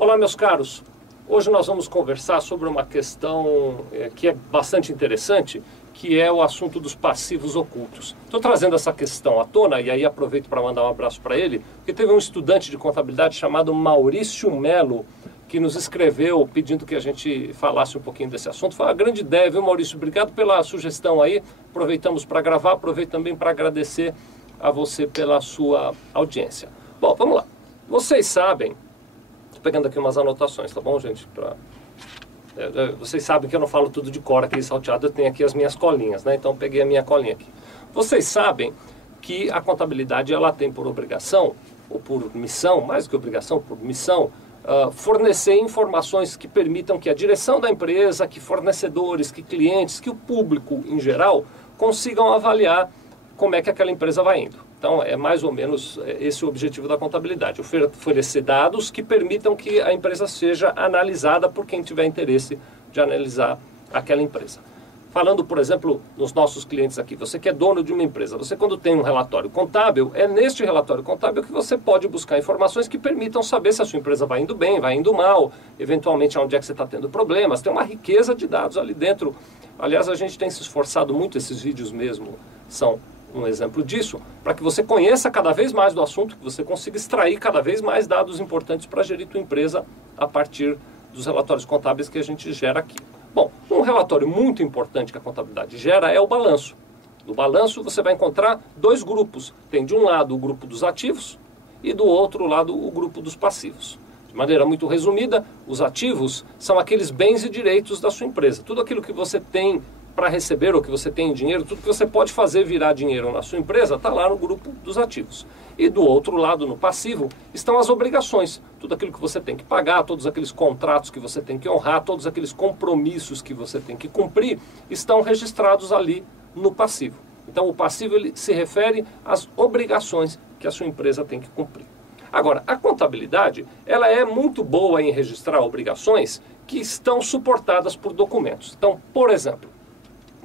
Olá, meus caros. Hoje nós vamos conversar sobre uma questão que é bastante interessante, que é o assunto dos passivos ocultos. Estou trazendo essa questão à tona e aí aproveito para mandar um abraço para ele, porque teve um estudante de contabilidade chamado Maurício Melo, que nos escreveu pedindo que a gente falasse um pouquinho desse assunto. Foi uma grande ideia, viu, Maurício? Obrigado pela sugestão aí. Aproveitamos para gravar, aproveito também para agradecer a você pela sua audiência. Bom, vamos lá. Vocês sabem, estou pegando aqui umas anotações, tá bom, gente? Vocês sabem que eu não falo tudo de cor aqui, salteado, eu tenho aqui as minhas colinhas, né? Então peguei a minha colinha aqui. Vocês sabem que a contabilidade ela tem por obrigação, ou por missão, mais do que obrigação, por missão, fornecer informações que permitam que a direção da empresa, que fornecedores, que clientes, que o público em geral consigam avaliar como é que aquela empresa vai indo. Então, é mais ou menos esse o objetivo da contabilidade, oferecer dados que permitam que a empresa seja analisada por quem tiver interesse de analisar aquela empresa. Falando, por exemplo, nos nossos clientes aqui, você que é dono de uma empresa, você quando tem um relatório contábil, é neste relatório contábil que você pode buscar informações que permitam saber se a sua empresa vai indo bem, vai indo mal, eventualmente onde é que você está tendo problemas. Tem uma riqueza de dados ali dentro. Aliás, a gente tem se esforçado muito, esses vídeos mesmo são um exemplo disso, para que você conheça cada vez mais do assunto, que você consiga extrair cada vez mais dados importantes para gerir tua empresa a partir dos relatórios contábeis que a gente gera aqui. Bom, um relatório muito importante que a contabilidade gera é o balanço. No balanço você vai encontrar dois grupos. Tem de um lado o grupo dos ativos e do outro lado o grupo dos passivos. De maneira muito resumida, os ativos são aqueles bens e direitos da sua empresa. Tudo aquilo que você tem para receber ou que você tem em dinheiro, tudo que você pode fazer virar dinheiro na sua empresa está lá no grupo dos ativos. E do outro lado, no passivo, estão as obrigações. Tudo aquilo que você tem que pagar, todos aqueles contratos que você tem que honrar, todos aqueles compromissos que você tem que cumprir, estão registrados ali no passivo. Então o passivo ele se refere às obrigações que a sua empresa tem que cumprir. Agora, a contabilidade ela é muito boa em registrar obrigações que estão suportadas por documentos. Então, por exemplo,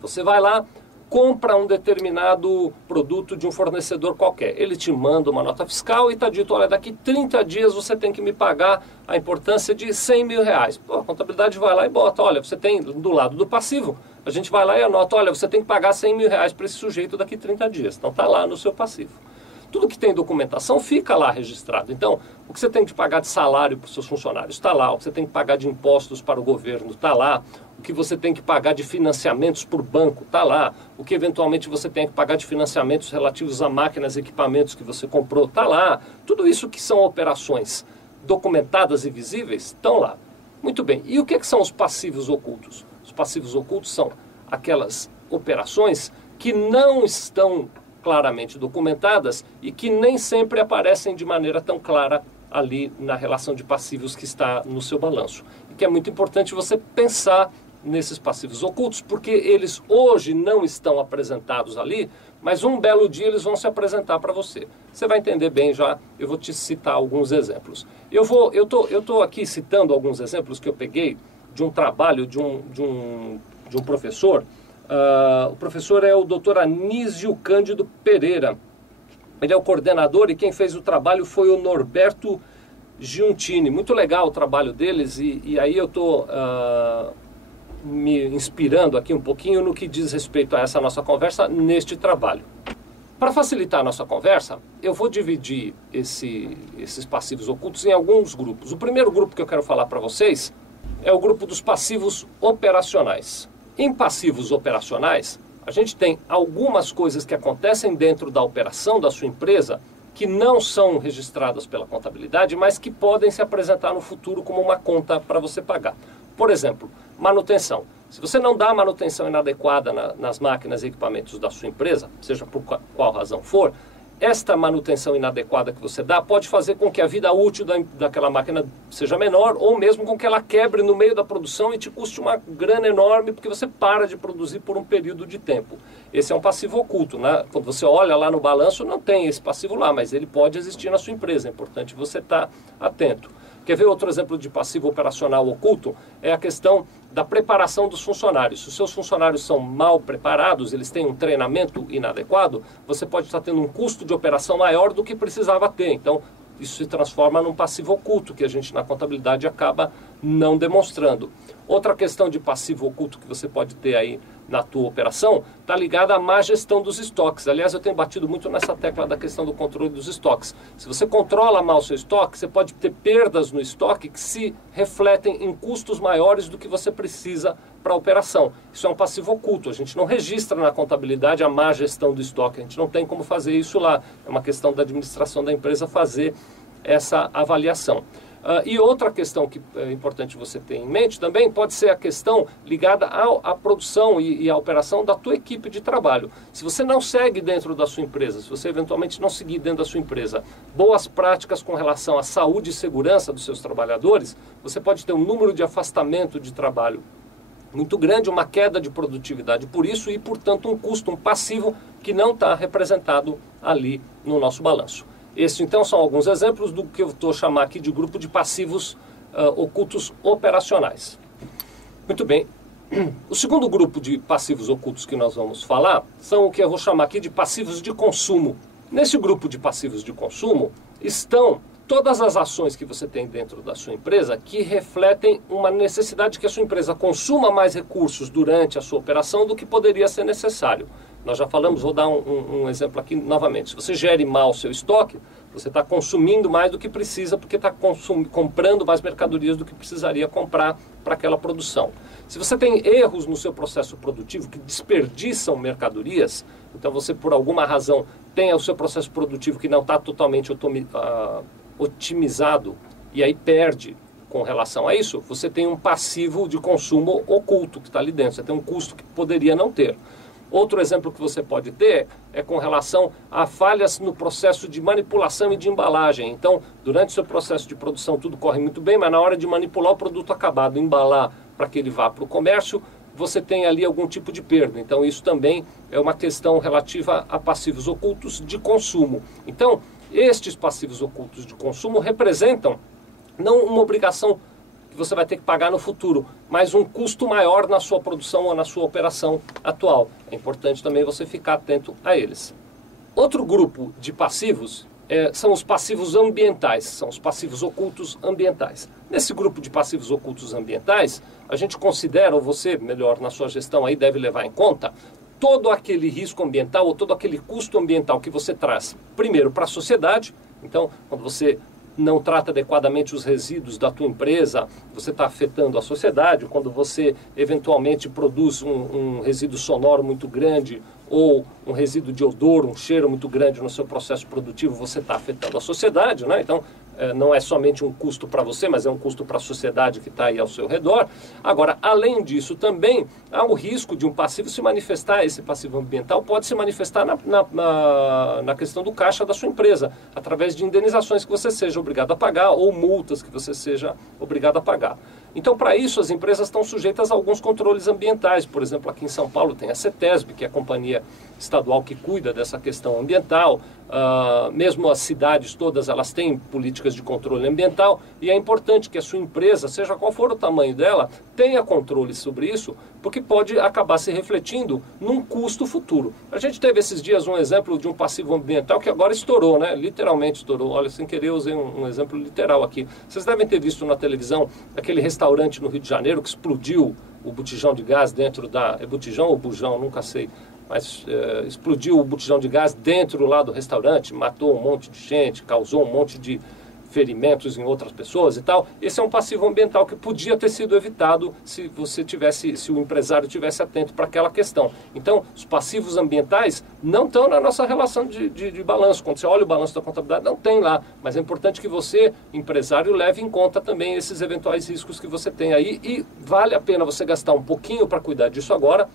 você vai lá, compra um determinado produto de um fornecedor qualquer. Ele te manda uma nota fiscal e está dito, olha, daqui 30 dias você tem que me pagar a importância de 100 mil reais. Pô, a contabilidade vai lá e bota, olha, você tem do lado do passivo, a gente vai lá e anota, olha, você tem que pagar 100 mil reais para esse sujeito daqui 30 dias. Então está lá no seu passivo. Tudo que tem documentação fica lá registrado. Então, o que você tem que pagar de salário para os seus funcionários está lá. O que você tem que pagar de impostos para o governo está lá. O que você tem que pagar de financiamentos por banco está lá. O que eventualmente você tem que pagar de financiamentos relativos a máquinas e equipamentos que você comprou está lá. Tudo isso que são operações documentadas e visíveis estão lá. Muito bem. E o que são os passivos ocultos? Os passivos ocultos são aquelas operações que não estão claramente documentadas e que nem sempre aparecem de maneira tão clara ali na relação de passivos que está no seu balanço. E que é muito importante você pensar nesses passivos ocultos, porque eles hoje não estão apresentados ali, mas um belo dia eles vão se apresentar para você. Você vai entender bem já, eu vou te citar alguns exemplos. Eu tô aqui citando alguns exemplos que eu peguei de um trabalho de um professor. O professor é o Dr. Anísio Cândido Pereira. Ele é o coordenador e quem fez o trabalho foi o Norberto Giuntini. Muito legal o trabalho deles e aí eu estou me inspirando aqui um pouquinho no que diz respeito a essa nossa conversa neste trabalho. Para facilitar a nossa conversa, eu vou dividir esses passivos ocultos em alguns grupos. O primeiro grupo que eu quero falar para vocês é o grupo dos passivos operacionais. Em passivos operacionais, a gente tem algumas coisas que acontecem dentro da operação da sua empresa que não são registradas pela contabilidade, mas que podem se apresentar no futuro como uma conta para você pagar. Por exemplo, manutenção. Se você não dá manutenção inadequada nas máquinas e equipamentos da sua empresa, seja por qual razão for, esta manutenção inadequada que você dá pode fazer com que a vida útil daquela máquina seja menor ou mesmo com que ela quebre no meio da produção e te custe uma grana enorme porque você para de produzir por um período de tempo. Esse é um passivo oculto, né? Quando você olha lá no balanço, não tem esse passivo lá, mas ele pode existir na sua empresa. É importante você estar atento. Quer ver outro exemplo de passivo operacional oculto? É a questão da preparação dos funcionários. Se os seus funcionários são mal preparados, eles têm um treinamento inadequado, você pode estar tendo um custo de operação maior do que precisava ter. Então, isso se transforma num passivo oculto, que a gente na contabilidade acaba não demonstrando. Outra questão de passivo oculto que você pode ter aí na tua operação está ligada à má gestão dos estoques. Aliás, eu tenho batido muito nessa tecla da questão do controle dos estoques. Se você controla mal o seu estoque, você pode ter perdas no estoque que se refletem em custos maiores do que você precisa para a operação. Isso é um passivo oculto. A gente não registra na contabilidade a má gestão do estoque. A gente não tem como fazer isso lá. É uma questão da administração da empresa fazer essa avaliação. E outra questão que é importante você ter em mente também pode ser a questão ligada à produção e à operação da tua equipe de trabalho. Se você não segue dentro da sua empresa, se você eventualmente não seguir dentro da sua empresa boas práticas com relação à saúde e segurança dos seus trabalhadores, você pode ter um número de afastamento de trabalho muito grande, uma queda de produtividade por isso e, portanto, um custo, um passivo que não está representado ali no nosso balanço. Esses, então, são alguns exemplos do que eu estou chamando aqui de grupo de passivos ocultos operacionais. Muito bem. O segundo grupo de passivos ocultos que nós vamos falar são o que eu vou chamar aqui de passivos de consumo. Nesse grupo de passivos de consumo estão todas as ações que você tem dentro da sua empresa que refletem uma necessidade que a sua empresa consuma mais recursos durante a sua operação do que poderia ser necessário. Nós já falamos, vou dar um exemplo aqui novamente. Se você gere mal o seu estoque, você está consumindo mais do que precisa porque está comprando mais mercadorias do que precisaria comprar para aquela produção. Se você tem erros no seu processo produtivo que desperdiçam mercadorias, então você por alguma razão tem o seu processo produtivo que não está totalmente otimizado e aí perde com relação a isso, você tem um passivo de consumo oculto que está ali dentro, você tem um custo que poderia não ter. Outro exemplo que você pode ter é com relação a falhas no processo de manipulação e de embalagem. Então, durante o seu processo de produção tudo corre muito bem, mas na hora de manipular o produto acabado, embalar para que ele vá para o comércio, você tem ali algum tipo de perda. Então, isso também é uma questão relativa a passivos ocultos de consumo. Então, estes passivos ocultos de consumo representam não uma obrigação que você vai ter que pagar no futuro, mas um custo maior na sua produção ou na sua operação atual. É importante também você ficar atento a eles. Outro grupo de passivos são os passivos ambientais, são os passivos ocultos ambientais. Nesse grupo de passivos ocultos ambientais, a gente considera, ou você, melhor, na sua gestão aí deve levar em conta, todo aquele risco ambiental ou todo aquele custo ambiental que você traz, primeiro, para a sociedade. Então, quando você não trata adequadamente os resíduos da tua empresa, você está afetando a sociedade. Quando você eventualmente produz um resíduo sonoro muito grande ou um resíduo de odor, um cheiro muito grande no seu processo produtivo, você está afetando a sociedade, né? Então, não é somente um custo para você, mas é um custo para a sociedade que está aí ao seu redor. Agora, além disso, também há o risco de um passivo se manifestar, esse passivo ambiental pode se manifestar na questão do caixa da sua empresa, através de indenizações que você seja obrigado a pagar ou multas que você seja obrigado a pagar. Então, para isso, as empresas estão sujeitas a alguns controles ambientais. Por exemplo, aqui em São Paulo tem a CETESB, que é a companhia estadual que cuida dessa questão ambiental. Mesmo as cidades todas, elas têm políticas de controle ambiental. E é importante que a sua empresa, seja qual for o tamanho dela, tenha controle sobre isso, porque pode acabar se refletindo num custo futuro. A gente teve esses dias um exemplo de um passivo ambiental que agora estourou, né? Literalmente estourou. Olha, sem querer eu usei um exemplo literal aqui. Vocês devem ter visto na televisão aquele restaurante no Rio de Janeiro que explodiu o botijão de gás dentro da... É botijão ou bujão? Nunca sei. Mas explodiu o botijão de gás dentro lá do restaurante, matou um monte de gente, causou um monte de ferimentos em outras pessoas e tal. Esse é um passivo ambiental que podia ter sido evitado se o empresário tivesse atento para aquela questão. Então, os passivos ambientais não estão na nossa relação de balanço. Quando você olha o balanço da contabilidade, não tem lá. Mas é importante que você, empresário, leve em conta também esses eventuais riscos que você tem aí. E vale a pena você gastar um pouquinho para cuidar disso agora,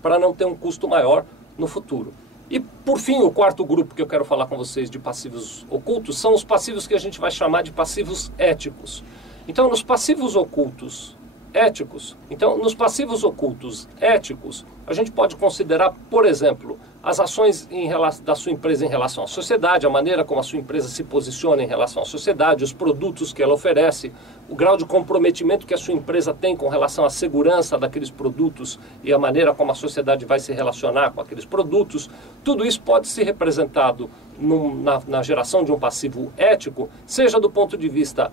para não ter um custo maior no futuro. E, por fim, o quarto grupo que eu quero falar com vocês de passivos ocultos são os passivos que a gente vai chamar de passivos éticos. Então, nos passivos ocultos éticos, a gente pode considerar, por exemplo, as ações da sua empresa em relação à sociedade, a maneira como a sua empresa se posiciona em relação à sociedade, os produtos que ela oferece, o grau de comprometimento que a sua empresa tem com relação à segurança daqueles produtos e a maneira como a sociedade vai se relacionar com aqueles produtos. Tudo isso pode ser representado na geração de um passivo ético, seja do ponto de vista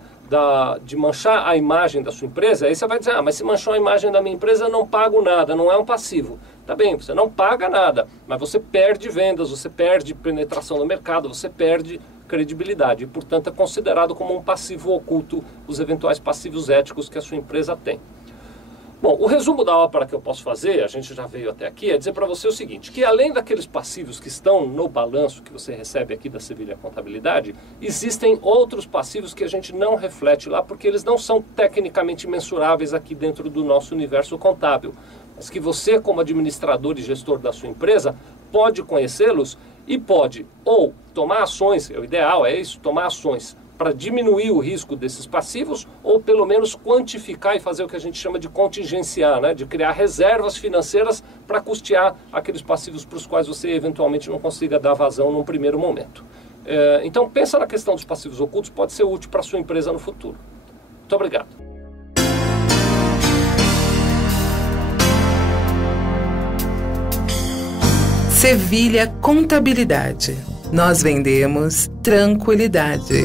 de manchar a imagem da sua empresa. Aí você vai dizer, mas se manchou a imagem da minha empresa, eu não pago nada, não é um passivo. Tá bem, você não paga nada, mas você perde vendas, você perde penetração no mercado, você perde credibilidade. E, portanto, é considerado como um passivo oculto os eventuais passivos éticos que a sua empresa tem. Bom, o resumo da ópera que eu posso fazer, a gente já veio até aqui, é dizer para você o seguinte, que além daqueles passivos que estão no balanço que você recebe aqui da Sevilha Contabilidade, existem outros passivos que a gente não reflete lá, porque eles não são tecnicamente mensuráveis aqui dentro do nosso universo contábil, mas que você, como administrador e gestor da sua empresa, pode conhecê-los e pode ou tomar ações, o ideal é isso, tomar ações para diminuir o risco desses passivos, ou pelo menos quantificar e fazer o que a gente chama de contingenciar, né? De criar reservas financeiras para custear aqueles passivos para os quais você eventualmente não consiga dar vazão num primeiro momento. Então pensa na questão dos passivos ocultos, pode ser útil para a sua empresa no futuro. Muito obrigado. Sevilha Contabilidade. Nós vendemos tranquilidade.